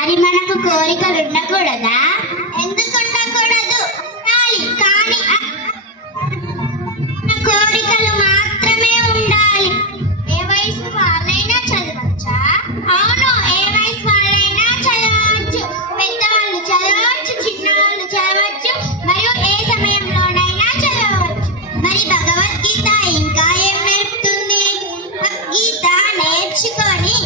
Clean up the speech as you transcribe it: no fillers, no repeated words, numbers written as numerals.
మరి మనకు కోరికలు ఉండకూడదా? ఎందుకు ఉండకూడదు? ఉండాలి. కానీ కోరికలు మాత్రమే ఉండాలి. ఏ వయసు వాళ్ళైనా చదవచ్చా? అవును, ఏ వయసు వాళ్ళైనా చదవచ్చు. పెద్దవాళ్ళు చదవచ్చు, చిన్నవాళ్ళు చదవచ్చు, మరియు ఏ సమయంలోనైనా చదవచ్చు. మరి భగవద్గీత ఇంకా ఏం నేర్పుతుంది? గీత నేర్చుకొని